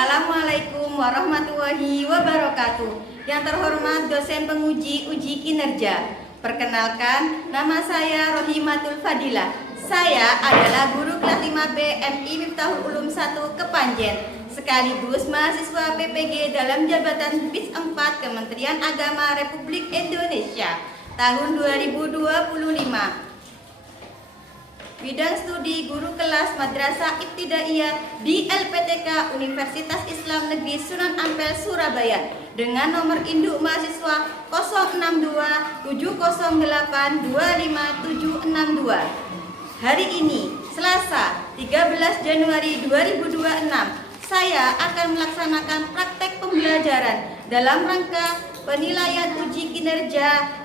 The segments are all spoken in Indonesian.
Assalamualaikum warahmatullahi wabarakatuh. Yang terhormat dosen penguji uji kinerja. Perkenalkan, nama saya Rohimatul Fadilah. Saya adalah guru kelas 5B MI Miftahul Ulum 1 Kepanjen, sekaligus mahasiswa PPG dalam jabatan BIS 4 Kementerian Agama Republik Indonesia tahun 2025. Bidang studi guru kelas Madrasah Ibtidaiyah di LPTK Universitas Islam Negeri Sunan Ampel Surabaya dengan nomor induk mahasiswa 06270825762. Hari ini, Selasa, 13 Januari 2026, saya akan melaksanakan praktek pembelajaran dalam rangka penilaian uji kinerja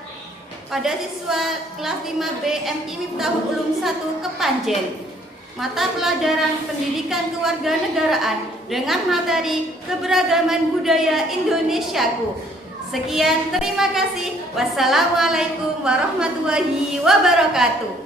pada siswa kelas 5B MI Miftahul Ulum 1 Kepanjen, mata pelajaran pendidikan kewarganegaraan dengan materi keberagaman budaya Indonesiaku. Sekian, terima kasih. Wassalamualaikum warahmatullahi wabarakatuh.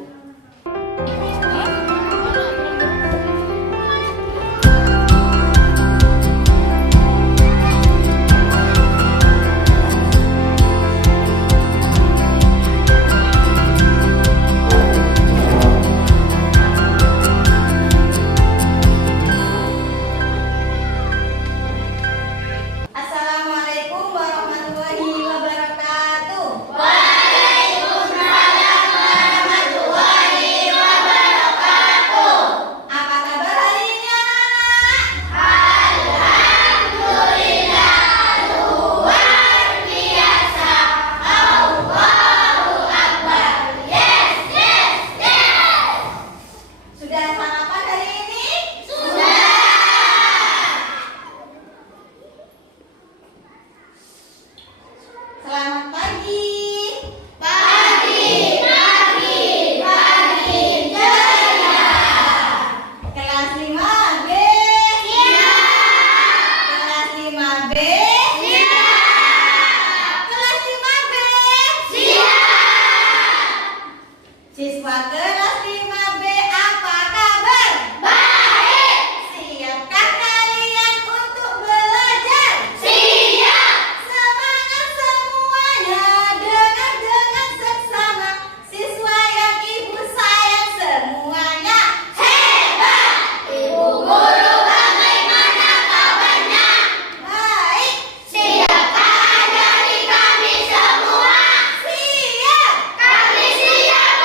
Siswa kelas 5B apa kabar? Baik. Siapkah kalian untuk belajar? Siap. Semangat semuanya, dengan seksama. Siswa yang ibu sayang semuanya hebat. Ibu guru bagaimana kabarnya? Baik. Siapkah ajari kami semua? Siap. Kami siap.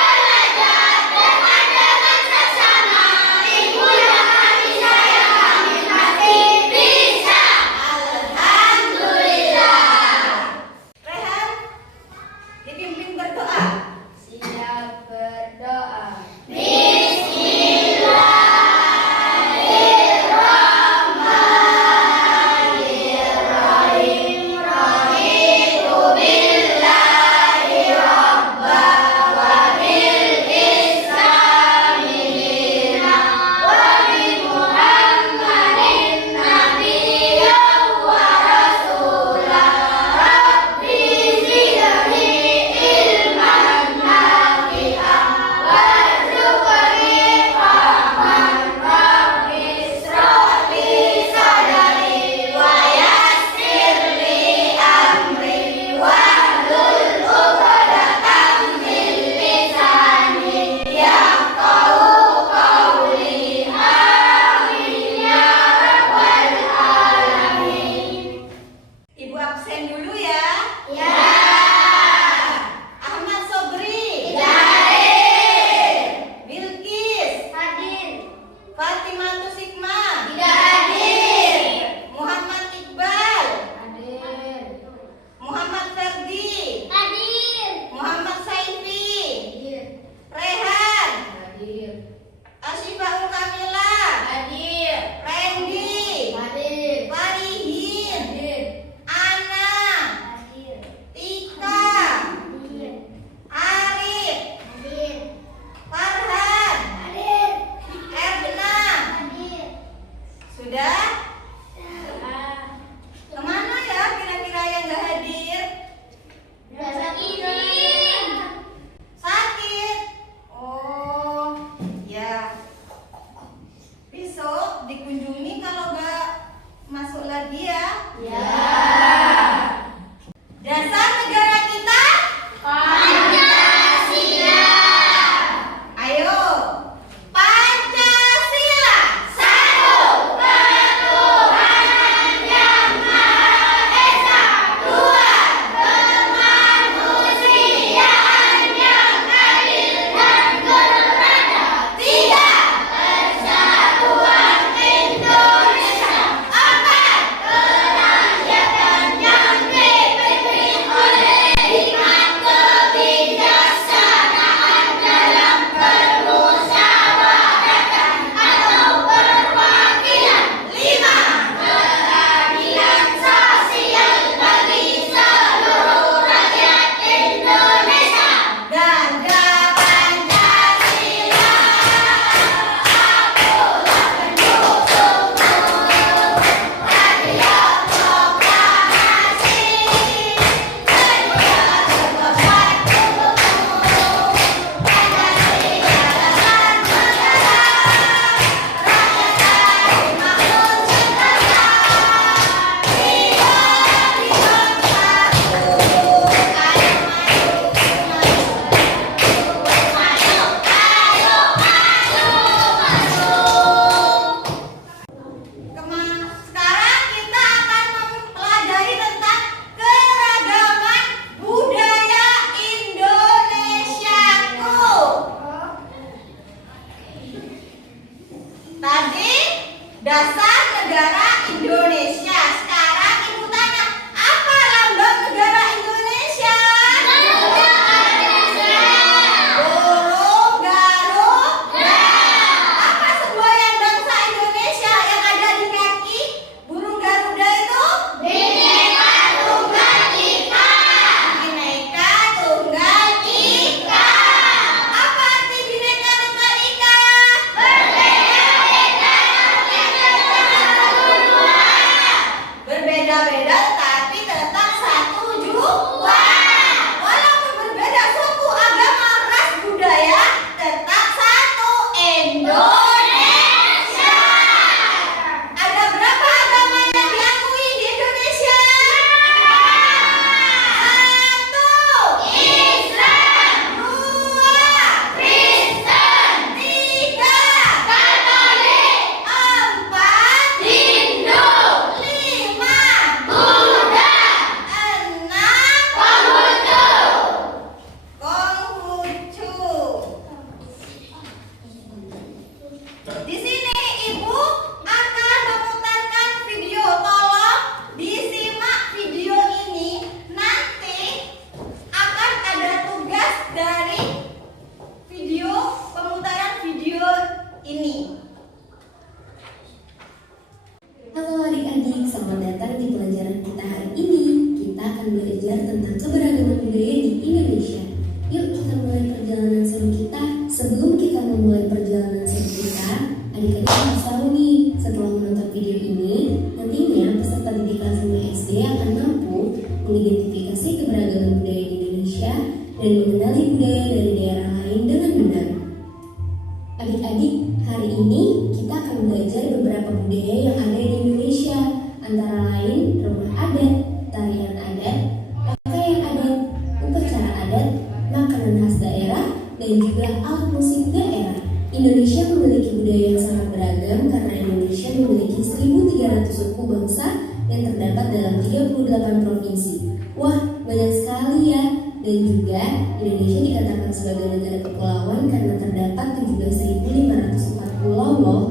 dan juga alat musik daerah. Indonesia memiliki budaya yang sangat beragam karena Indonesia memiliki 1.300 suku bangsa yang terdapat dalam 38 provinsi. Wah, banyak sekali ya. Dan juga Indonesia dikatakan sebagai negara kepulauan karena terdapat 17.504 pulau loh.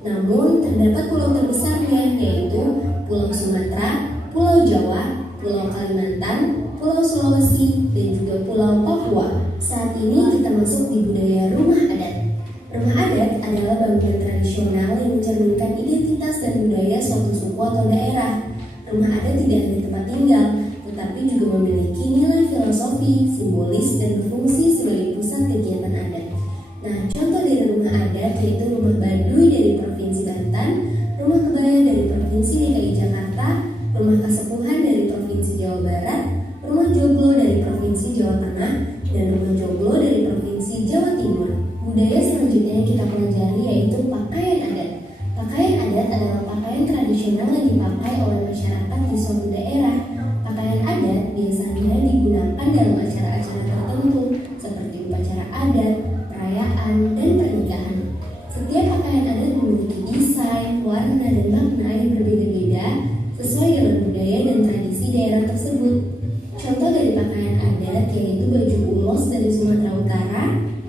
Namun terdapat pulau terbesarnya yaitu Pulau Sumatera, Pulau Jawa, Pulau Kalimantan, Pulau Sulawesi, dan juga Pulau Papua. Saat ini kita masuk di budaya rumah adat. Rumah adat adalah bangunan tradisional yang mencerminkan identitas dan budaya suatu suku atau daerah. Rumah adat tidak hanya tempat tinggal, tetapi juga memiliki nilai filosofi, simbolis, dan berfungsi sebagai pusat kegiatan adat. Nah, contoh dari rumah adat yaitu rumah Baduy dari Provinsi Banten, rumah kebaya dari Provinsi DKI Jakarta, rumah Kasepuhan dari Provinsi Jawa Barat, rumah Joglo dari Provinsi Jawa Tengah, dan rumah Joglo dari Provinsi Jawa Timur. Budaya selanjutnya yang kita pelajari yaitu pakaian adat. Pakaian adat adalah pakaian tradisional yang dipakai oleh masyarakat di suatu daerah. Pakaian adat biasanya digunakan dalam acara-acara tertentu seperti upacara adat, perayaan, dan pernikahan. Setiap pakaian adat memiliki desain, warna, dan makna yang berbeda-beda sesuai dengan budaya dan tradisi daerah tersebut. Contoh dari pakaian adat yaitu baju ulos dari Sumatera Utara,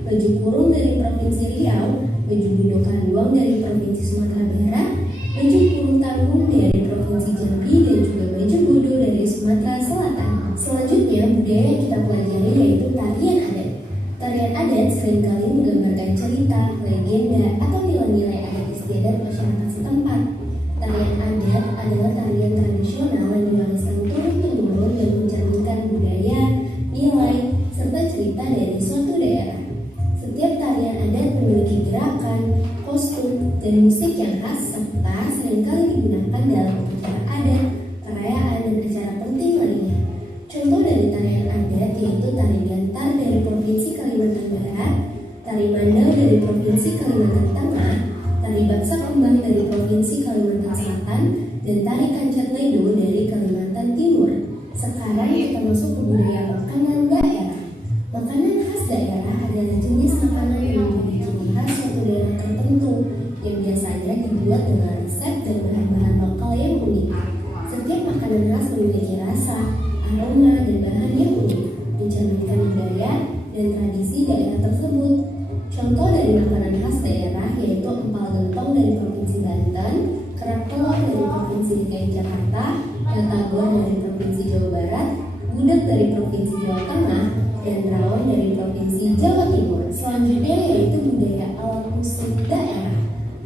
baju kurung dari Provinsi Riau, baju bundo kanduang dari Provinsi Sumatera Barat, baju kurung tanggung dari Provinsi Jambi, dan juga baju bodo dari Sumatera Selatan. Selanjutnya, budaya yang kita pelajari yaitu tarian adat. Tarian adat seringkali menggambarkan cerita, legenda, atau nilai-nilai adat istiadat masyarakat setempat. Tarian adat adalah tarian tradisional yang diwariskan turun-temurun dan mencerminkan budaya, nilai, serta cerita dari suatu daerah. Setiap tarian adat memiliki gerakan, kostum, dan musik yang khas serta seringkali digunakan dalam upacara adat, perayaan, dan acara penting lainnya. Contoh dari tarian adat yaitu tari gantar dari Provinsi Kalimantan Barat, tari mandau dari Provinsi Kalimantan Tengah, tari baksa kembang dari Provinsi Kalimantan Selatan, dan tari kancat ledo dari Kalimantan Timur. Sekarang kita masuk ke budaya makanan daerah. Makanan khas daerah adalah jenis makanan yang menjadi ciri khas suatu daerah tertentu yang biasanya dibuat dengan resep dan bahan-bahan lokal yang unik. Setiap makanan khas memiliki rasa, aroma, dan bahan yang unik, mencerminkan budaya dan tradisi daerah tersebut. Contoh dari makanan khas daerah yaitu empal gentong dari Provinsi Banten, kerak telur dari Provinsi DKI Jakarta, batagor dari Provinsi Jawa Barat, gudeg dari Provinsi Jawa Tengah, dan rawon dari Provinsi Jawa Timur. Selanjutnya yaitu budaya alat musik daerah.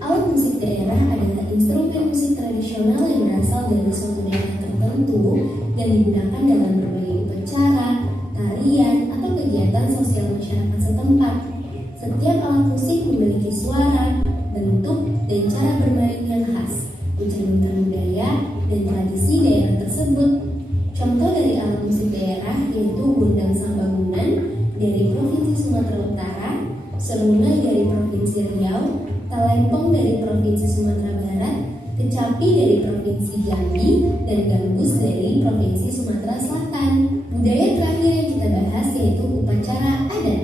Alat musik daerah adalah instrumen musik tradisional yang berasal dari suatu daerah tertentu yang digunakan dalam berbagai upacara, tarian, atau kegiatan sosial masyarakat setempat. Setiap alat musik memiliki suara, bentuk, dan cara bermain yang khas, mencerminkan budaya dan tradisi daerah tersebut. Contoh dari alat musik daerah yaitu undang sambangunan dari Provinsi Sumatera Utara, serunai dari Provinsi Riau, talempong dari Provinsi Sumatera Barat, kecapi dari Provinsi Jambi, dan gambus dari Provinsi Sumatera Selatan. Budaya terakhir yang kita bahas yaitu upacara adat.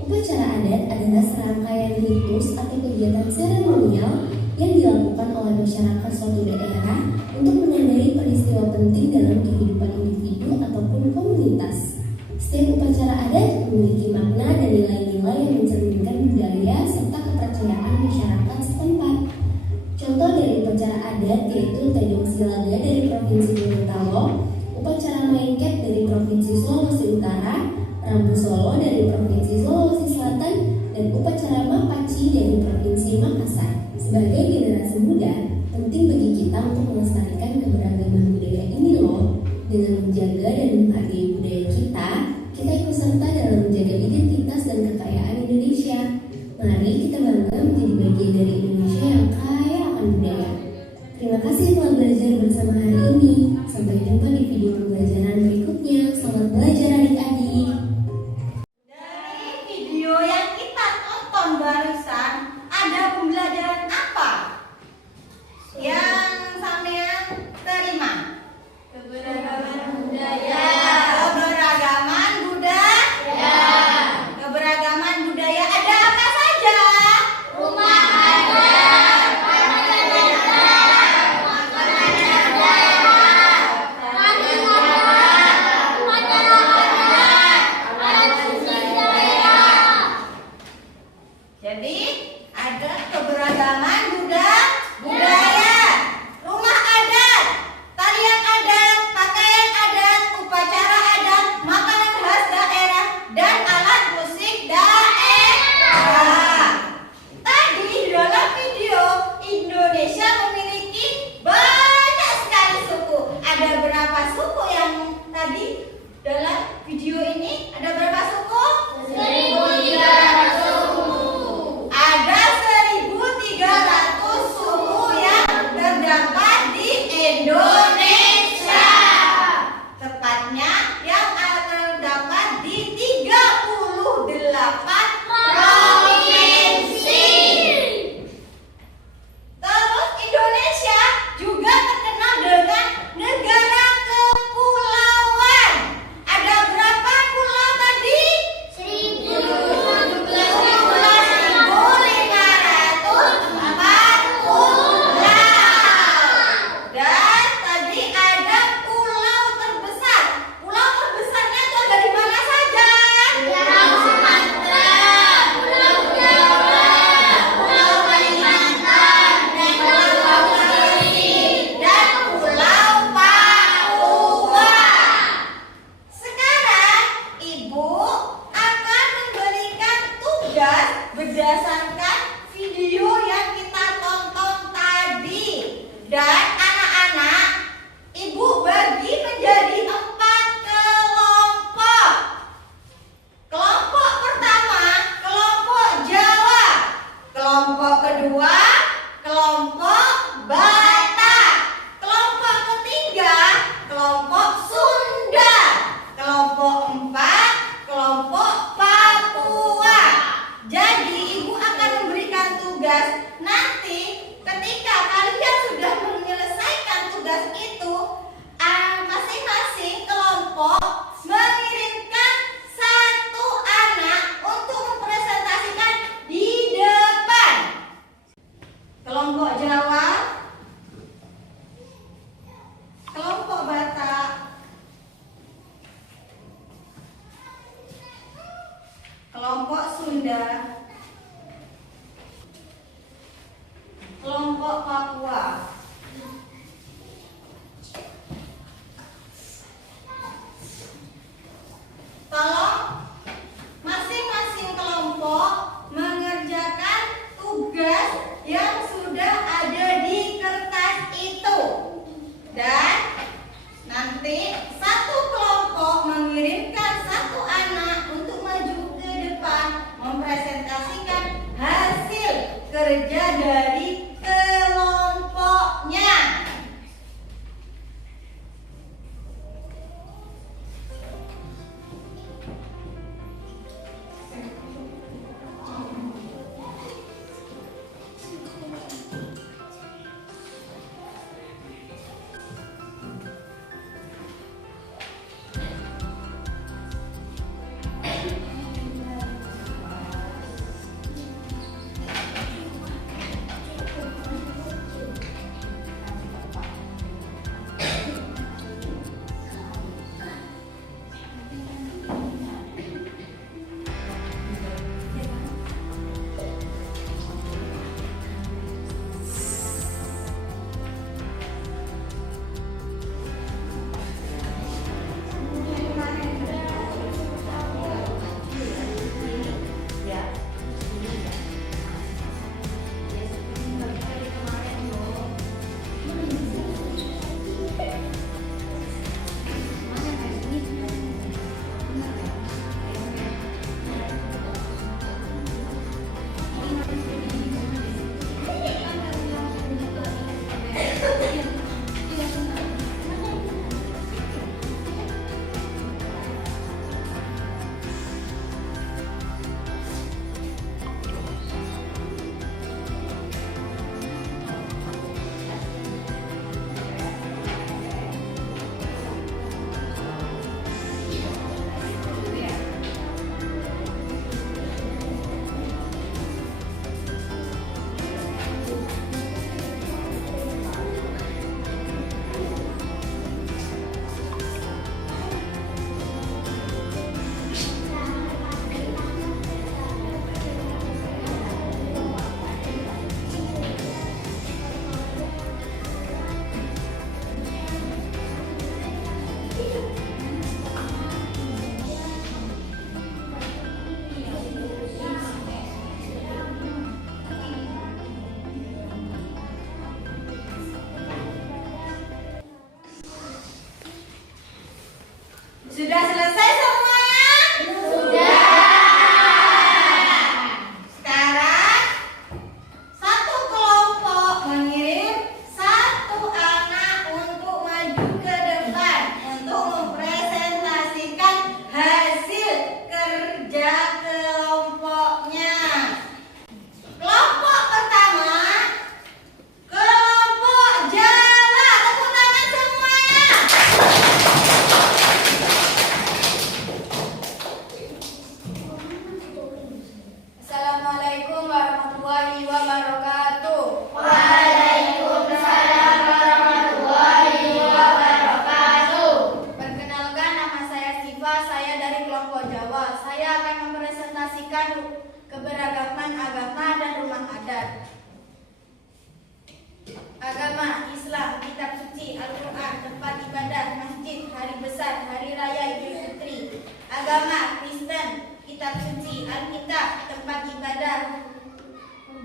Upacara adat adalah serangkaian ritus atau kegiatan seremonial yang dilakukan oleh masyarakat suatu daerah untuk menandai peristiwa penting dalam kehidupan individu ataupun komunitas. Setiap upacara adat memiliki makna dan nilai-nilai yang mencerminkan budaya serta kepercayaan masyarakat setempat. Contoh dari upacara adat yaitu Tedong Silaga dari Provinsi Gorontalo, upacara Maengket dari Provinsi Sulawesi Utara, Rambu Solo dari Provinsi Sulawesi Selatan, dan upacara Mapaci dari Provinsi Makassar. Sebagai generasi muda, penting bagi kita untuk melestarikan keberagaman budaya ini loh. Dengan menjaga dan menghargai budaya kita ikut serta dalam menjaga identitas dan kekayaan Indonesia. Mari kita bangga menjadi bagian dari Indonesia yang kaya akan budaya. Terima kasih telah belajar bersama hari ini. Sampai jumpa di video pembelajaran berikutnya. Selamat belajar adik-adik. Dari video yang kita tonton barusan, ada pembelajaran apa yang sampean terima? Keberagaman budaya. Keberagaman budaya. Keberagaman budaya. berdasarkan video yang kita tonton tadi. Dan anak-anak, Ibu bagi menjadi 4 kelompok. Kelompok pertama, kelompok Jawa. Kelompok kedua, kelompok Batak. Kelompok ketiga, kelompok Sunda. Kelompok 4, kelompok Papua. Jadi Ibu akan memberikan tugas. Nanti ketika kalian sudah menyelesaikan tugas itu, masing-masing kelompok mengirimkan 1 anak untuk mempresentasikan di depan. Kelompok Jawa, kelompok Batak, kelompok Sunda, kelompok Papua. Tolong masing-masing kelompok mengerjakan tugas yang sudah ada di kertas itu. Dan nanti 1 kelompok mengirimkan 1 anak untuk maju ke depan mempresentasikan hasil kerja dari kelompoknya. Sudah selesai semuanya? Sudah. Sekarang 1 kelompok mengirim 1 anak untuk maju ke depan untuk mempresentasikan hasil kerja kelompoknya. Kelompok pertama, kelompok Jawa. Tepuk tangan semuanya. Assalamualaikum warahmatullahi wabarakatuh. Waalaikumsalam warahmatullahi wabarakatuh. Perkenalkan, nama saya Siva, saya dari kelompok Jawa. Saya akan mempresentasikan keberagaman agama dan rumah adat. Agama Islam, kitab suci, Al-Quran, tempat ibadah, masjid, hari besar, hari raya Idul Fitri. Agama Kristen, kitab suci, Alkitab, tempat ibadah,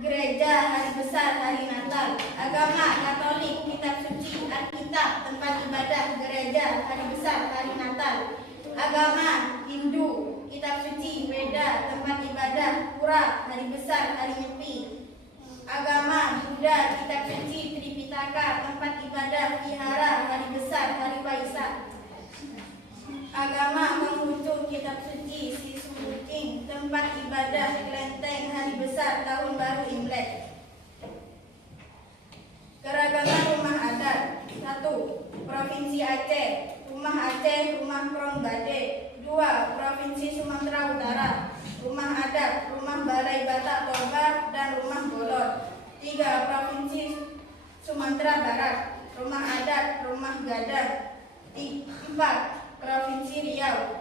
Gereja, hari besar, hari Natal. Agama Katolik, kitab suci, Alkitab, tempat ibadah, gereja, hari besar, hari Natal. Agama Hindu, kitab suci, Weda, tempat ibadah, pura, hari besar, hari Nyepi. Agama Buddha, kitab suci, Tripitaka, tempat ibadah, vihara, hari besar, hari Waisak. Agama Konghucu, kitab suci, Sisukuking, tempat ibadah, kelenteng, hari besar, tahun baru Imlek. Keragaman rumah adat. 1. Provinsi Aceh, Rumah Aceh, Rumah Krongbade. 2. Provinsi Sumatera Utara, Rumah adat, Rumah Balai Batak Toba, dan Rumah Bolot. 3. Provinsi Sumatera Barat, Rumah adat, Rumah Gadang. 4. Provinsi Riau,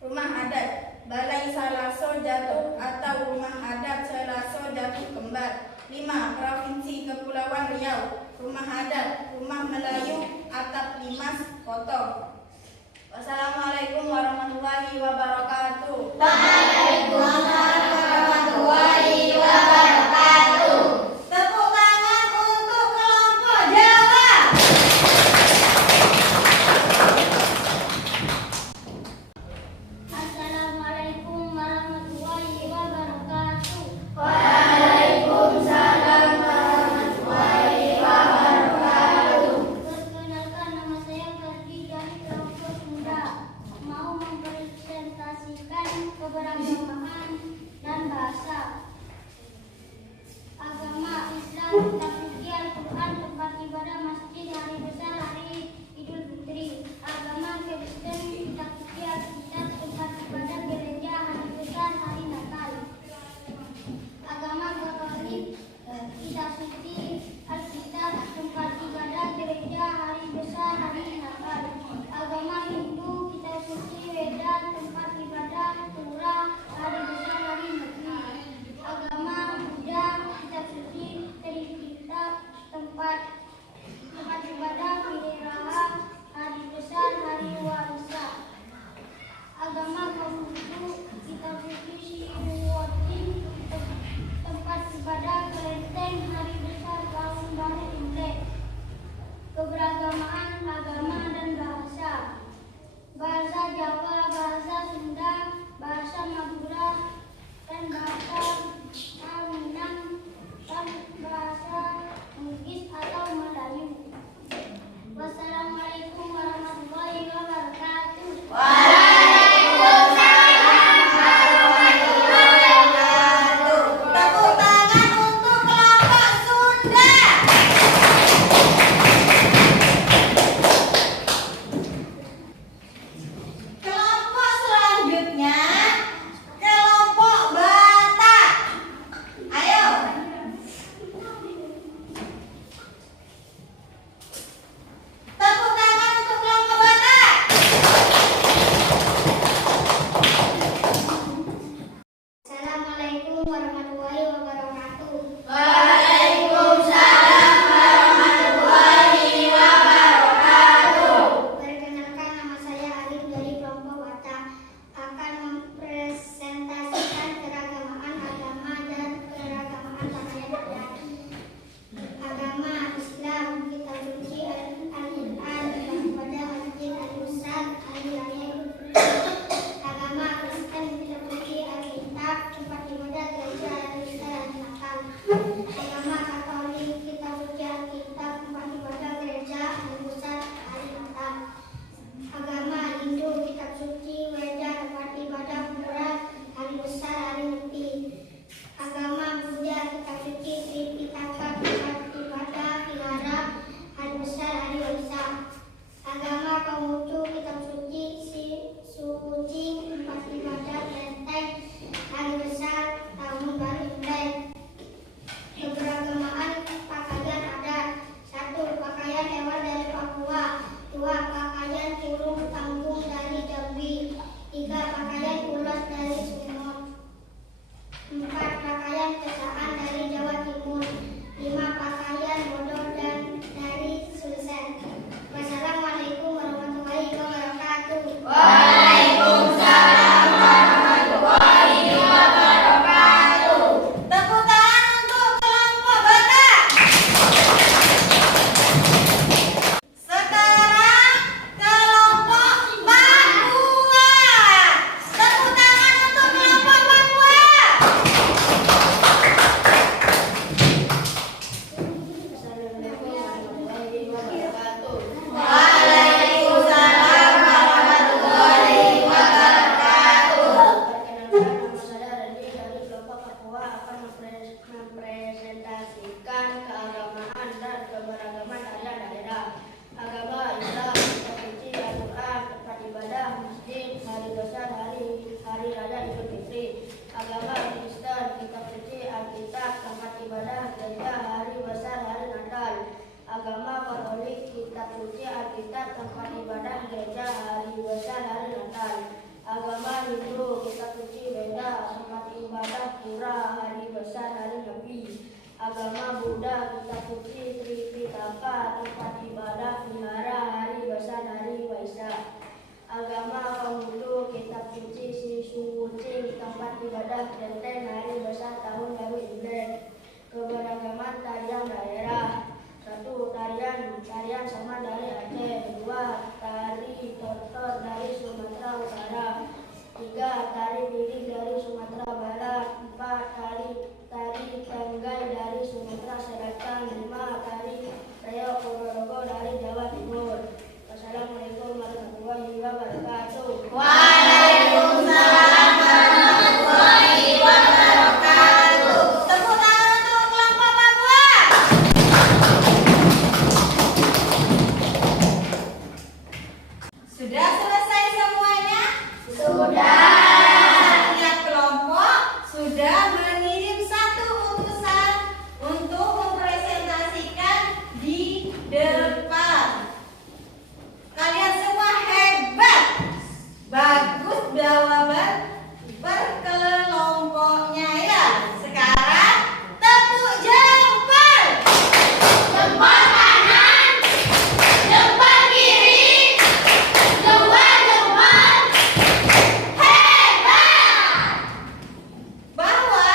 Rumah adat, Balai Salaso Jatuh atau Rumah adat Salaso Jatuh Kembar. 5. Provinsi Kepulauan Riau, Rumah adat, Rumah Melayu, Atap Limas, Potong. Wassalamualaikum warahmatullahi wabarakatuh. Waalaikumsalam warahmatullahi wabarakatuh. Tepuk tangan untuk kelompok Jawa. Assalamualaikum warahmatullahi wabarakatuh. Waalaikumsalam warahmatullahi wabarakatuh. Perkenalkan, nama saya Khadijah Kelompok Muda. Mau mempresentasikan keberagaman mempresentasikan keagamaan dan keberagaman daerah. Agama Islam, kitab suci Al-Quran, tempat ibadah, masjid, hari besar, hari raya Idul Fitri. Agama Kristen, kitab suci Alkitab, tempat ibadah, gereja, hari besar, hari Natal. Agama Katolik, kitab suci Alkitab, tempat ibadah, gereja, hari besar, hari Natal. Agama Hindu, kitab suci Veda, tempat ibadah, pura, hari besar, hari Nabi. Agama Buddha, kitab suci Tripitaka, tempat ibadah, vihara, hari besar, hari Waisak. Agama Konghucu, kitab suci Sisuwucing, tempat ibadah, kelenteng, hari besar, tahun baru Imlek. Keberagaman tarian daerah. 1. Tarian sama dari Aceh. 2. Tari tortor dari Sumatera Utara. 3. Tari piring dari Sumatera Barat. 4. Tari tenggai dari Sumatera Selatan. 5. Tari reog Ponorogo dari Jawa Timur. Wassalamualaikum warahmatullahi wabarakatuh. Waalaikumsalam warahmatullahi wabarakatuh. Tepuk tangan untuk kelompok Papua. Sudah selesai semuanya? Sudah. Setiap kelompok sudah mengirim satu utusan untuk mempresentasikan di depan. Kalian semua hebat. Bagus jawaban berkelompoknya ya. Sekarang tepuk jempol. Jempol kanan, jempol kiri, jempol. Hebat. Bahwa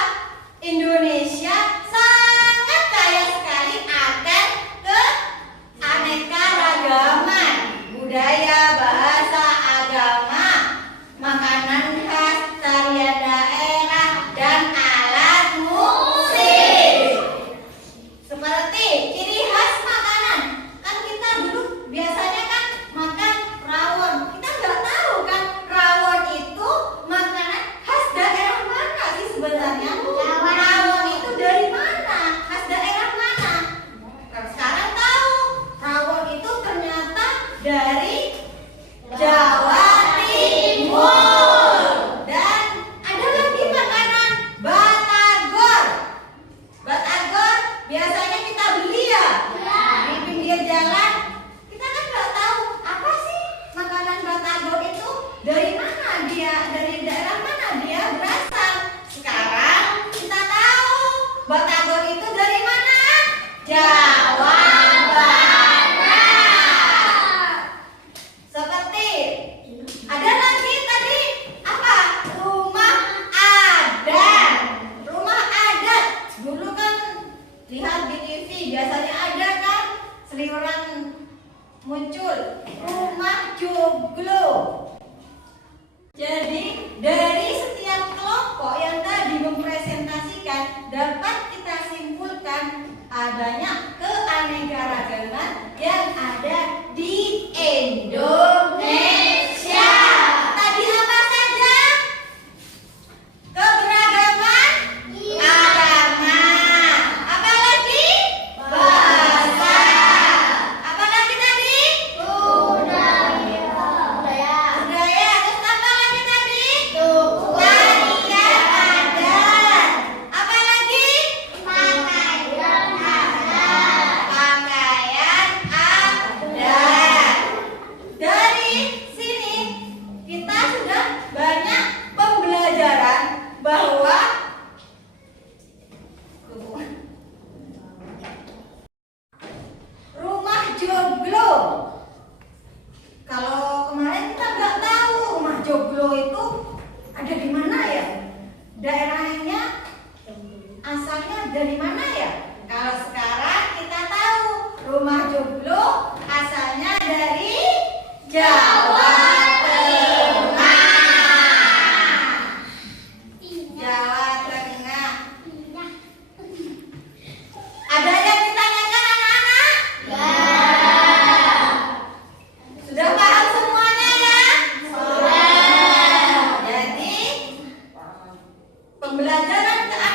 Indonesia sangat kaya sekali akan keanekaragaman budaya, bahasa, agama, makanan khas, tarian daerah, dan alat musik. Seperti ciri khas makanan, kan kita dulu biasanya kan makan rawon. Kita nggak tahu kan rawon itu makanan khas daerah mana sih sebenarnya? Rawon itu dari mana? Khas daerah mana? Sekarang tahu rawon itu ternyata dari Jawa Timur. Dan ada lagi makanan batagor. Batagor biasanya kita beli ya di pinggir jalan. Kita kan nggak tahu apa sih makanan batagor itu, dari mana dia, dari daerah mana dia berasal. Sekarang kita tahu batagor itu dari mana? Jawa Barat. Seperti ada lagi tadi apa? Rumah adat. Rumah adat dulu kan lihat di TV biasanya ada kan seliweran muncul rumah joglo. Jadi dari setiap kelompok yang tadi mempresentasikan dapat kita simpulkan adanya keanekaragaman yang ada di Indonesia. Tadi apa saja? Keberagaman agama. Apa lagi? Bahasa. Apa lagi tadi? Budaya. Terus apa lagi tadi? Tarian adat. Apa lagi? Pakaian adat. Dari sini kita sudah banyak pembelajaran bahwa rumah joglo. Kalau kemarin kita nggak tahu rumah joglo itu ada di mana ya? Daerahnya asalnya dari mana ya? Kalau sekarang kita tahu rumah joglo asalnya dari Jawa Tengah. Jawa Tengah. Ada yang ditanyakan anak-anak? Sudah paham semuanya ya? Sudah. Jadi pembelajaran keanekaragaman